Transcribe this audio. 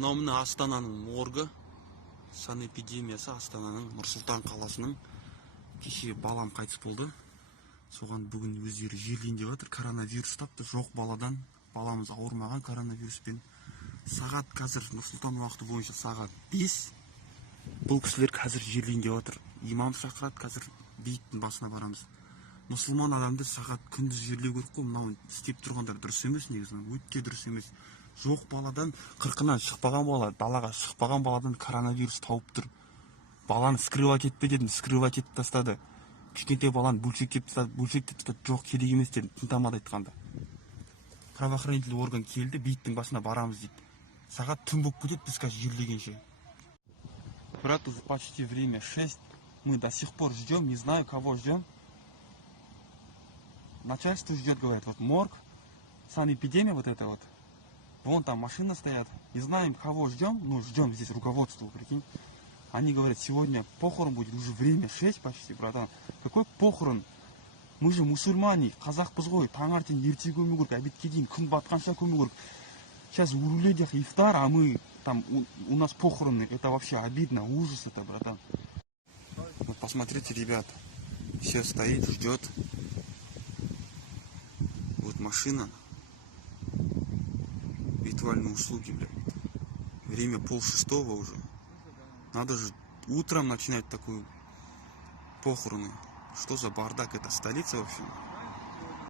Мынау міне Астананың моргы, санэпидемиясы Астананың Нұр-Сұлтан қаласының. Кеше балам қайтыс болды. Соған бүгін өздері жерлейін деп жатыр. Коронавирус тапты, жоқ баладан. Баламыз ауырмаған коронавируспен. Сағат қазір Нұр-Сұлтан уақыты бойынша сағат 5. Бұл кісілер қазір жерлейін деп жатыр. Имам шақырады, қазір бейіттің басына барамыз. Мұсылман адамды сағат күндіз жерлеу керек қой. Мынау істеп тұрғандар дұрыс емес, негізінен өте дұрыс емес. Жоқ баладан, қырқынан шықпаған бала, далаға шықпаған баладан коронавирус тауып тұр. Баланы скрывать етпе дедім, скрывать етіп тастады. Кішкентай баланы бөлшектеп тастады, жоқ керек емес дедім, тыңдамады айтқанда. Правоохранительный орган келді, бейіттің басына барамыз дейді. Сағат түн болып кетеді, біз қазір жерлегенше. Брат, уже почти время 6. Мы до сих пор ждем, не знаю, кого ждем. Начальство ждет, говорят, вот морг, санэпидемия вот это вот. Вон там машины стоят. Не знаем, кого ждем, но ждем здесь руководство, прикинь. Они говорят, сегодня похорон будет, уже время 6 почти, братан. Какой похорон? Мы же мусульмане, қазақпыз ғой, таңертең ерте көму керек, обедке дейін күн батқанша көму керек. Сейчас у людей ифтар, а мы там, у нас похороны, это вообще обидно, ужас это, братан. Вот посмотрите, ребята, все стоит, ждет. Вот машина. Ритуальные услуги, блядь. Время 5:30 уже. Надо же утром начинать такую похороны. Что за бардак? Это столица вообще?